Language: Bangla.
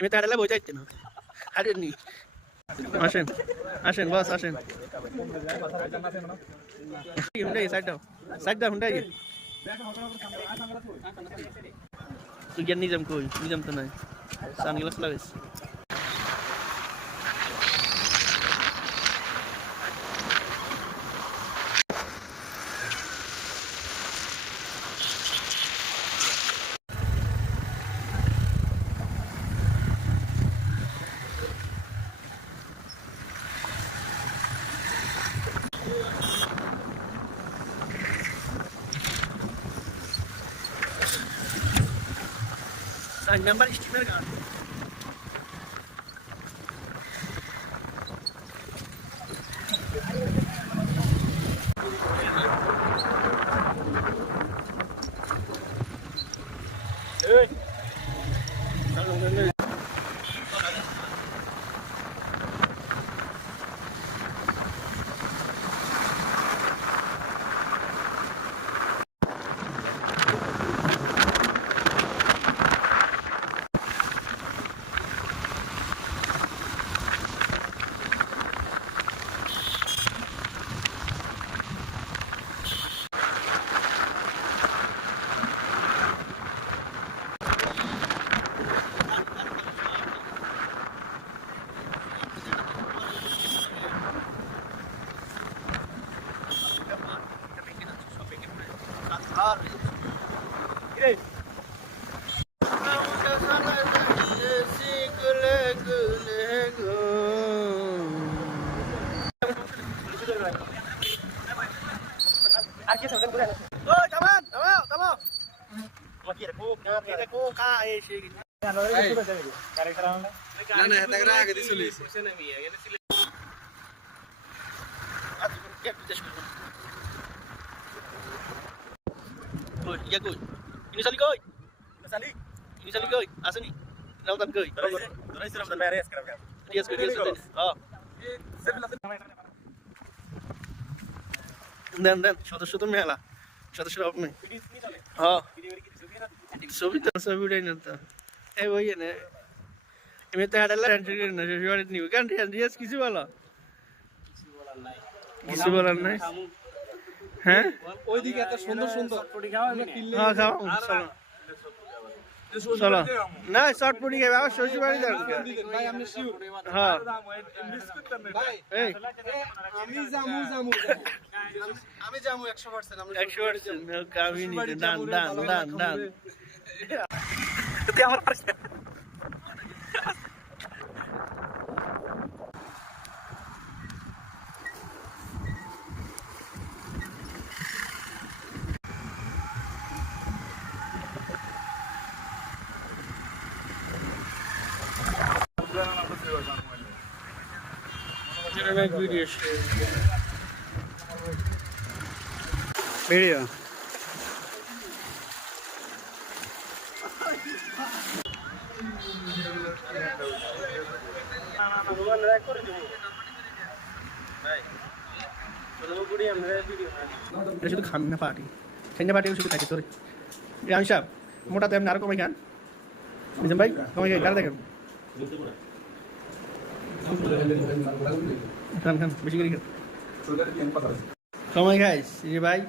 আমি তো হাঁটালে বোঝাইছে না হাঁটেননি আসেন আসেন বস আসেন হুন্ডাই সাইড দাও হুন্ডাই তুই নিজাম কই নিজাম তো নাই সানগ্লাস লাগাইস নাম্বার স্টিমের গান আসেনি রাউতান কই দেন দেন সদস্য তো মেলা সদস্য অভাব নেই হ্যাঁ ছবি তো ছবি উঠাই না তো এই ওই না এমনি তো হাঁটালে না শেষ নিব কেন রিয়াজ কিছু বলো কিছু বলার নাই হ্যাঁ ওইদিকে এত সুন্দর সুন্দর হ্যাঁ খাও চলো চলো না শর্ট পুরি খাবে আবার শ্বশুর বাড়ি যাবে ভাই আপনি শিওর হ্যাঁ ভাই এই আমি জামু 100% আমরা 100% আমি নিতে দান দান দান দান তুই আমার পাশে ভিডিও শুধু খামি না পার্টি খাই না পার্টি শুধু থাকে তোর আমি সাহেব মোটা তো এমনি আর কমাই খান বুঝলেন ভাই কমাই খাই কারা দেখেন খান খান বেশি করে খান কমাই খাইস রে ভাই